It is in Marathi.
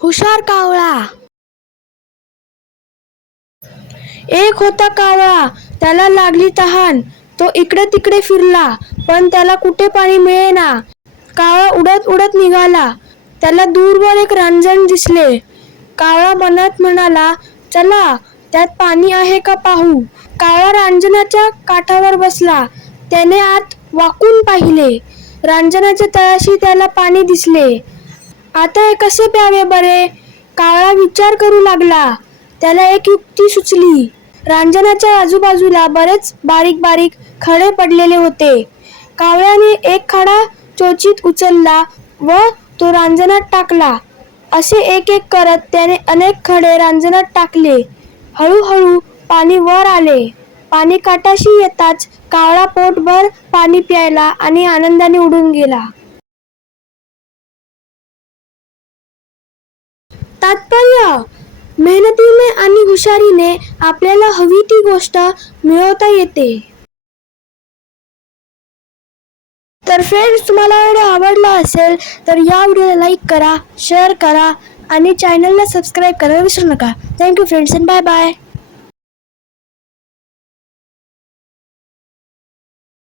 हुशार कावळा. एक होता कावळा त्याला लागली तहान. तो इकडे तिकडे फिरला पण त्याला कुठे पाणी मिळेना. कावळा उडत उडत निघाला. त्याला दूरवर एक रांजण दिसले. कावळा मनात म्हणाला चला त्यात पाणी आहे का पाहू? कावळा रांजणाच्या काठावर बसला. त्याने आत वाकून पाहिले. रांजणाच्या तळाशी त्याला पाणी दिसले. आता हे कसे प्यावे बरे? कावळा विचार करू लागला. त्याला एक युक्ती सुचली. रांजणाच्या आजूबाजूला बरेच बारीक बारीक खडे पडलेले होते. कावळ्याने एक खडा चोचीत उचलला व तो रांजणात टाकला. असे एक एक करत त्याने अनेक खडे रांजणात टाकले. हळूहळू पाणी वर आले. पाणी काटाशी येताच कावळा पोटभर पाणी प्यायला आणि आनंदाने उडून गेला. तात्पर्य? मेहनतीने आणि हुशारीने आपल्याला हवी ती गोष्ट मिळवता येते. तर फ्रेंड्स तुम्हाला व्हिडिओ आवडला असेल तर या व्हिडिओला लाईक करा शेअर करा आणि चॅनलला सबस्क्राईब करायला विसरू नका. Thank you friends and bye bye